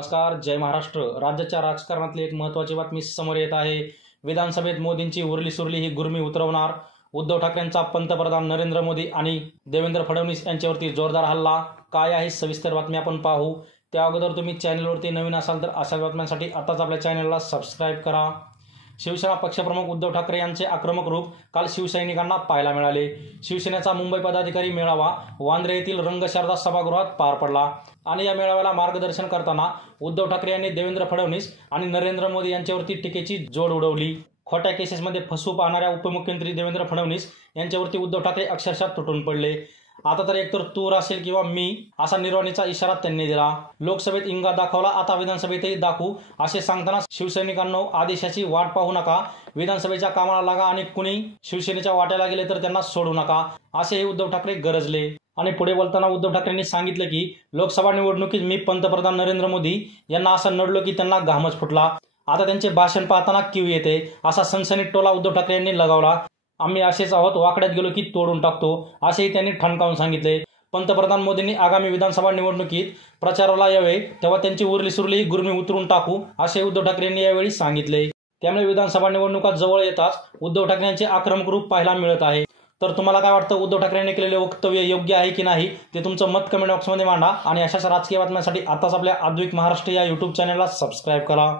नमस्कार, जय महाराष्ट्र। राज्याच्या राजकारणातली एक महत्त्वाची बातमी समोर येत आहे। विधानसभेत मोदींची उरली सुरली ही गुर्मी उतरवणार उद्धव ठाकरेंचा पंतप्रधान नरेंद्र मोदी आणि देवेंद्र फडणवीस यांच्यावरती जोरदार हल्ला। काय आहे सविस्तर बातमी आपण पाहू। त्या अगोदर तुम्ही चॅनलवरती नवीन असाल तर अशा बातम्यांसाठी आताच आपल्या चॅनलला सबस्क्राइब करा। शिवसेना पक्षप्रमुख उद्धव ठाकरे यांचे आक्रमक रूप काल शिवसैनिकांना पाहायला मिळाले। शिवसेनेचा मुंबई पदाधिकारी मेळावा वांद्रे येथील रंगशारदा सभागृहात पार पडला आणि या मेळाव्याला मार्गदर्शन करताना उद्धव ठाकरे यांनी देवेंद्र फडणवीस आणि नरेंद्र मोदी यांच्यावरती टीकेची जोड उडवली। खोट्या केसेसमध्ये फसवू पाहणाऱ्या उपमुख्यमंत्री देवेंद्र फडणवीस यांच्यावरती उद्धव ठाकरे अक्षरशः तुटून पडले। आता तर एकतर तूर असेल किंवा मी असा निर्वाणीचा इशारा त्यांनी दिला। लोकसभेत इंगा दाखवला, आता विधानसभेतही दाखवू असे सांगताना शिवसैनिकांनो आदेशाची वाट पाहू नका, विधानसभेच्या कामाला लागा आणि कुणी शिवसेनेच्या वाट्याला गेले तर त्यांना सोडू नका असेही उद्धव ठाकरे गरजले। आणि पुढे बोलताना उद्धव ठाकरेंनी सांगितलं की लोकसभा निवडणुकीत मी पंतप्रधान नरेंद्र मोदी यांना असं नडलो की त्यांना घामच फुटला। आता त्यांचे भाषण पाहताना कीव येते असा सनसनीत टोला उद्धव ठाकरे यांनी लगावला। आम्ही असेच आहोत, वाकड्यात गेलो की तोडून टाकतो असेही त्यांनी ठणकावून सांगितले। पंतप्रधान मोदींनी आगामी विधानसभा निवडणुकीत प्रचाराला यावे तेव्हा त्यांची उरली सुरली गुर्मी उतरून टाकू असे उद्धव ठाकरे यांनी यावेळी सांगितले। त्यामुळे विधानसभा निवडणुका जवळ येताच उद्धव ठाकरे यांचे आक्रमक रूप पाहायला मिळत आहे। तर तुम्हाला काय वाटतं, उद्धव ठाकरे यांनी केलेले वक्तव्य योग्य आहे की नाही ते तुमचं मत कमेंट बॉक्समध्ये मांडा आणि अशाच राजकीय बातम्यांसाठी आताच आपल्या अद्विक महाराष्ट्र या यूट्यूब चॅनलला सबस्क्राइब करा।